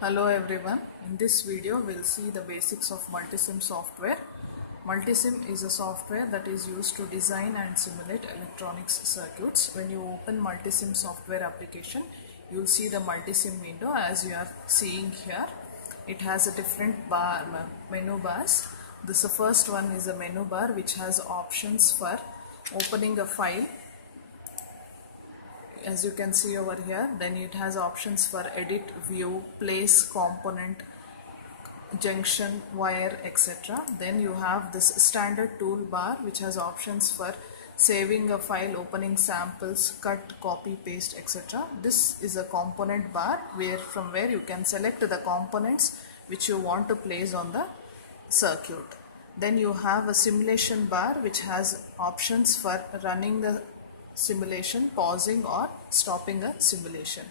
Hello everyone, in this video we'll see the basics of multisim software. Multisim is a software that is used to design and simulate electronics circuits. When you open multisim software application, you'll see the multisim window as you are seeing here. It has a different menu bars. The first one is a menu bar which has options for opening a file, as you can see over here. Then it has options for edit, view, place, component, junction, wire, etc. Then you have this standard toolbar which has options for saving a file, opening samples, cut, copy, paste, etc. This is a component bar from where you can select the components which you want to place on the circuit. Then you have a simulation bar which has options for running the simulation, pausing or stopping a simulation.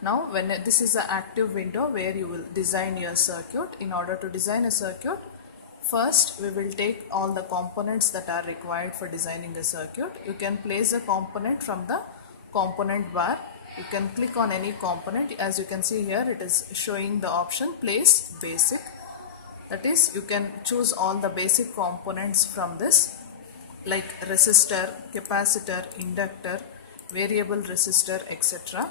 Now this is an active window where you will design your circuit. In order to design a circuit, first we will take all the components that are required for designing a circuit. You can place a component from the component bar. You can click on any component. As you can see here, it is showing the option place basic. That is, you can choose all the basic components from this, like resistor, capacitor, inductor, variable resistor, etc.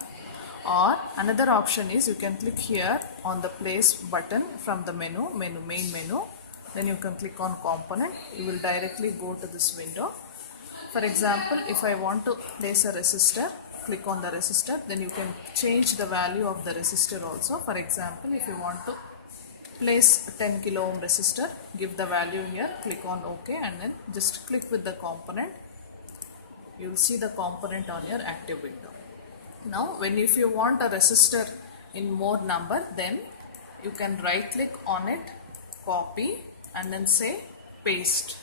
Or another option is you can click here on the place button from the main menu. Then you can click on component. You will directly go to this window. For example, if I want to place a resistor, click on the resistor. Then you can change the value of the resistor also. For example, if you want to place 10 kilo ohm resistor, give the value here, click on OK, and then just click with the component. You will see the component on your active window. Now if you want a resistor in more number, then you can right click on it, copy, and then say paste.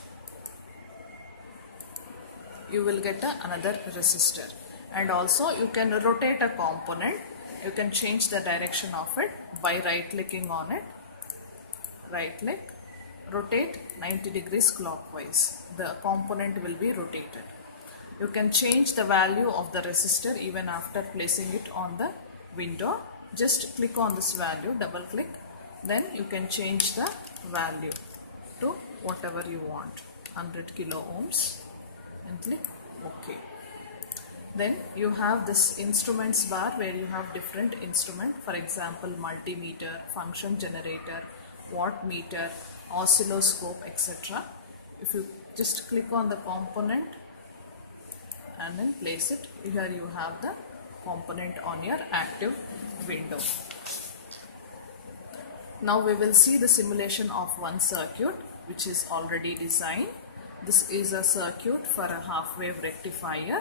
You will get another resistor. And also you can rotate a component. You can change the direction of it by right clicking on it. Right click, rotate 90 degrees clockwise. The component will be rotated. You can change the value of the resistor even after placing it on the window. Just click on this value, double click, then you can change the value to whatever you want, 100 kilo ohms, and click OK. Then you have this instruments bar where you have different instrument, for example multimeter, function generator, watt meter, oscilloscope, etc. If you just click on the component and then place it, here you have the component on your active window. Now we will see the simulation of one circuit which is already designed. This is a circuit for a half wave rectifier.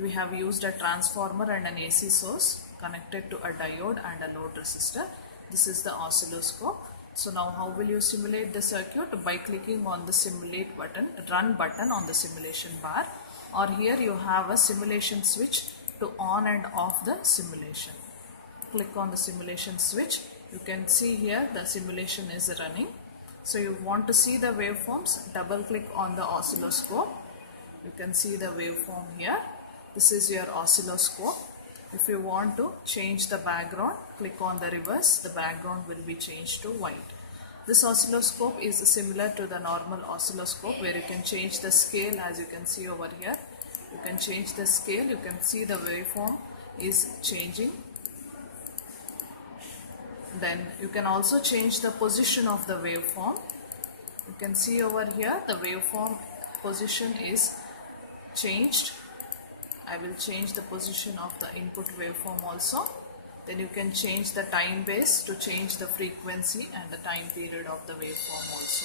We have used a transformer and an AC source connected to a diode and a load resistor. This is the oscilloscope. So now how will you simulate the circuit? By clicking on the simulate button, run button on the simulation bar, or here you have a simulation switch to on and off the simulation. Click on the simulation switch. You can see here the simulation is running. So you want to see the waveforms, double click on the oscilloscope. You can see the waveform here. This is your oscilloscope. If you want to change the background, click on the reverse. The background will be changed to white. This oscilloscope is similar to the normal oscilloscope where you can change the scale, as you can see over here. You can change the scale. You can see the waveform is changing. Then you can also change the position of the waveform. You can see over here the waveform position is changed. I will change the position of the input waveform also. Then you can change the time base to change the frequency and the time period of the waveform also.